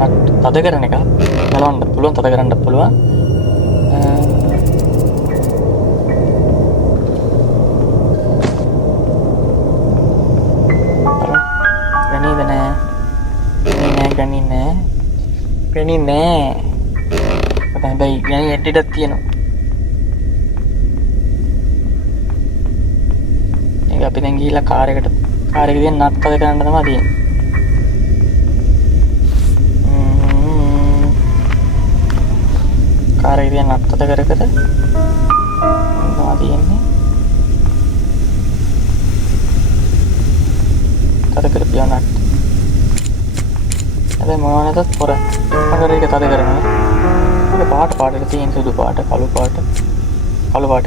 තද කරන එක ගලවන්න පුළුවන්, තද කරන්න පුළුවන්. ගණීද නෑ. ගණී නෑ. හැබැයි ගණී එඩ්ඩටක් තියෙනවා. ඒක අපි දැන් ගිහිල්ලා කාර් එකේ නත් තද කරන්න තමයි තියෙන්නේ. කාර් එකේ නත් තද කර තමයි තියෙන්නේ. තද කරපියා නත්. හැබැයි මොනවා නැතත් පොර මගර එක තද කරනවා. ඒක පාටට තියෙන සුදු පාට, කළු පාට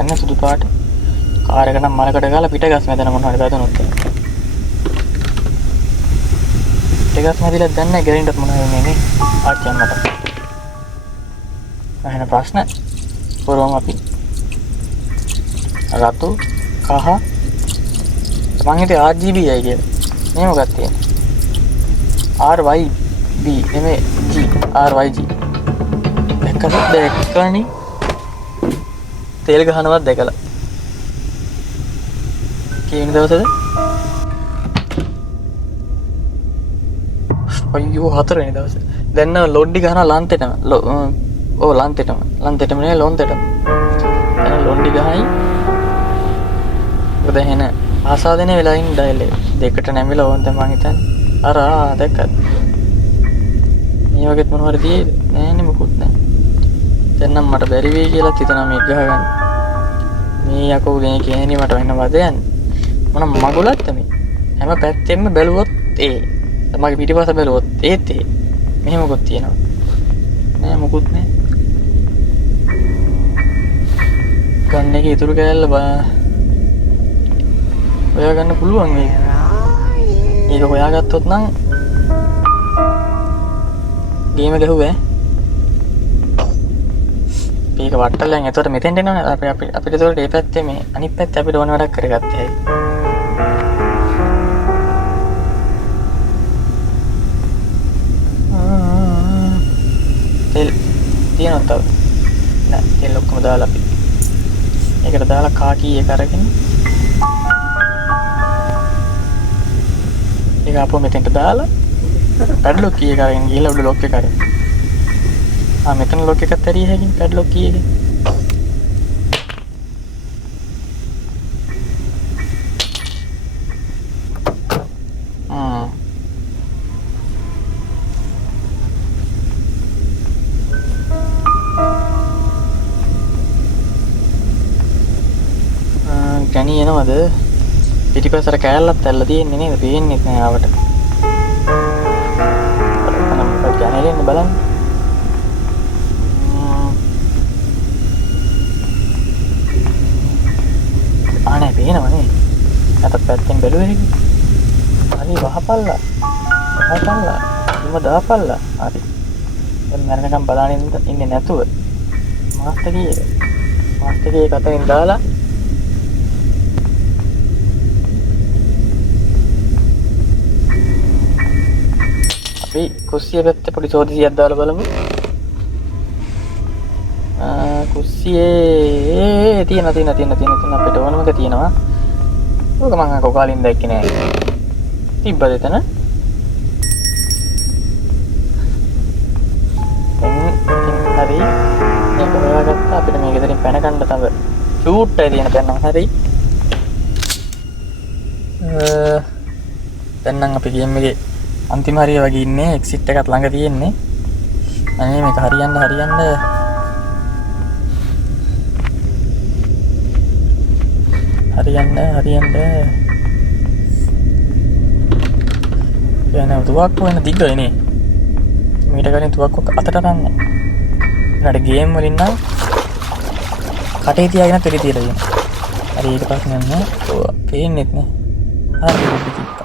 නැහැ සුදු පාට. කාර් එක නම් මලකට ගාලා පිට ගස් මැදන මොනවා හරි දාතුනොත්. පිට ගස් මැදිලා දැන් නැහැ ගරින්ටත් මොනවා වෙන්නේ නේ. ආච්චි අම්මට. එහෙනම් ප්‍රශ්න පුරවමු අපි. රතු, කහ මං හිතේ RGB යයි කියලා. මේ මොකක්ද තියෙන්නේ? RYB නෙමෙයි G RYG. දැක්කනේ තේල් ගහනවත් දැකලා. කීන දවසද? අයියෝ 4 වෙනි දවසේ. දැන් නම් ලොඩ්ඩි ගහනවා ලන්තෙටම. ලන්තෙටම නේ ලොන්තෙටම. දැන් ලොඩ්ඩි ගහයි. මොකද එහෙන ආසාදනේ වෙලා ඉන්න ඩයල් එක. දෙකට නැමිලා ඕන් දැන් මං හිතන්නේ. අර දැක්කද? මේ වගේත් මොනවද තියෙයිද? නෑනේ මොකුත් නෑ. දැන් නම් මට බැරි වෙයි කියලා හිතනවා මේක ගහගන්න. මේ යකෝගේ කියන්නේ මට වෙන වදයන්. මොන මගුලක්ද මේ? හැම පැත්තෙම බැලුවොත් ඒ. තමගේ පිටිපස්ස බැලුවොත් ඒත් ඒ. මෙහෙම මොකොත් තියෙනවා. නෑ මොකුත් නෑ. ගන්න එක ඉතුරු කෑල්ල හොයා ගන්න පුළුවන් මේක. මේක හොයාගත්තොත් නම් ගේම ගැහුවේ. මේක වට්ටලෙන් එතකොට මෙතෙන්ට එනවනේ අපිට ඒතකොට මේ පැත්තේ මේ අනිත් පැත්තේ අපිට ඕන වැඩක් කරගත්තේ. තෙල් තියෙනවද තව? නෑ තෙල් ඔක්කොම දාලා අපි. ඒකට දාලා කාකී එක අරගෙන ඒක අපෝ මෙතෙන්ට දාලා පැඩ්ලොක් කී එක අරගෙන ගිහලා උඩ ලොක් එක අරගෙන. මෙතන ලොක් එකක් ඇරිය හැකියි පැඩ්ලොක් කී එකේ. ගණී එනවද? පිටිපස්සට කෑල්ලක් ඇල්ල තියෙන්නේ නේද? පේන්නේ නැහැ ආවට. බලන්න ගණේ එන්න බලන්න. ආනේ පේනව නේ. අතත් පැත්තෙන් බැලුවේ නේ. හරි වහපල්ලා. ඉම දාපල්ලා. හරි. දැන් මරණකම් බලන්න ඉන්නේ නැතුව මාස්ටර් කතෙන් දාලා අපි කුස්සිය පැත්තේ පොඩි සෝදිසියක් දාලා බලමු. කුස්සියේ තියෙන අපිට ඕනමක තියෙනවා. ඕක මං අකෝ කාලින් දැක්කේ නෑ. තිබ්බද එතන? හරි. මේක හොයාගත්තා. අපිට මේක දෙලින් පැන ගන්න තව ෂූට් එකේ තියෙන තැන හරි. දැන් නම් අපි ගේම් එකේ අන්තිම හරිය වගේ ඉන්නේ. එක්සිට් එකත් ළඟ තියෙන්නේ. අනේ මේක හරියන්න යන තුවක්කුව වෙන දිග්ගයි නේ. මීට කලින් තුවක්කුව අතට ගන්න. ඊට ගේම් වලින් නම් කටේ තියාගෙන පිළි තියලා තියෙනවා. හරි ඊට පස්සේ නෑ. ඔව් පේන්නෙත් නෑ. හරි පිටිපස්ස.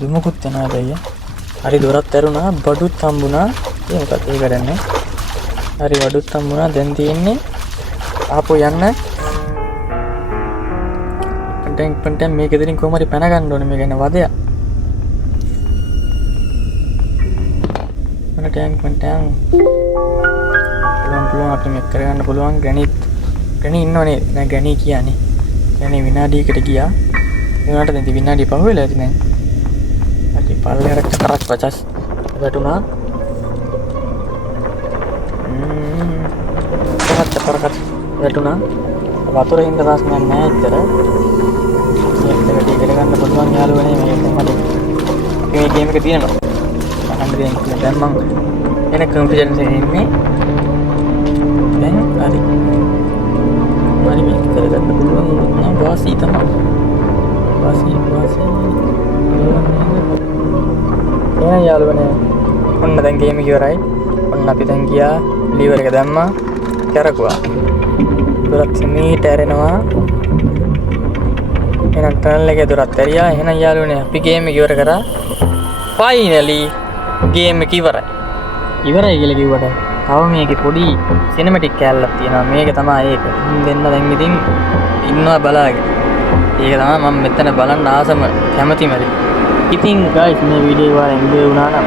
දුමකුත් යනවා දැයිය. හරි දොරත් ඇරුණා, බඩුත් හම්බුණා. ඒ මොකක්ද ඒ කරන්නේ? හරි බඩුත් හම්බුණා. දැන් තියෙන්නේ ආපහු යන්න. පන්ටෙන් මේක දෙලින් කොහොම හරි පැන ගන්න ඕනේ මේක එන වදයක්. ටෑන්ක් පුළුවන් අපි මෙක් කරගන්න පුළුවන් ග්‍රැනිත් ගැන ඉන්නවනේ නෑ ගැනී කියන්නේ ගැන විනාඩීකට ගියා ඒවට දැති විනාඩි පහුවෙලා ඇති නෑ අපි පල්ලෙහාට කරක් වචස් වැටුණා කරකට වැටුණා වතුර හින්ද ප්‍රශ්නයක් නෑ ඇත්තට මේක වැඩි කරගන්න පුළුවන් යාළුවනේ මේක මට මේ ගේම් එක තියෙනවා අහන්න දෙන්න දැන් මම එන කම්පියුටර් එකේ ඉන්නේ දැන් හරි මේක කරගන්න පුළුවන් නම් වාසී තමයි වාසී එන යාළුවනේ ඔන්න දැන් ගේම් එක ඉවරයි ඔන්න අපි දැන් ගියා ලීවර් එක දැම්මා කරකුවා දුරක් මීට ඇරෙනවා එහෙනම් ටනල් එකේ දුරක් ඇරියා එහෙනම් යාළුවනේ අපි ගේම් එක ඉවර කරා ෆයිනලි ගේම් එක ඉවරයි කියලා කිව්වට තව මේකේ පොඩි සිනමැටික් කෑල්ලක් තියෙනවා මේක තමයි ඒක දෙන්න දැන් ඉතින් ඉන්නවා බලාගෙන ඒක තමයි මම මෙතන බලන්න ආසම කැමතිම දේ ඉතින් guys මේ වීඩියෝ එක එන්ජොයි වුණා නම්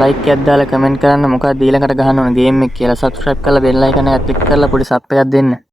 ලයික් එකක් දාලා කමෙන්ට් කරන්න මොකක්ද ඊළඟට ගහන්න ඕන ගේම් එක කියලා subscribe කරලා bell icon එක click කරලා පොඩි sub එකක් දෙන්න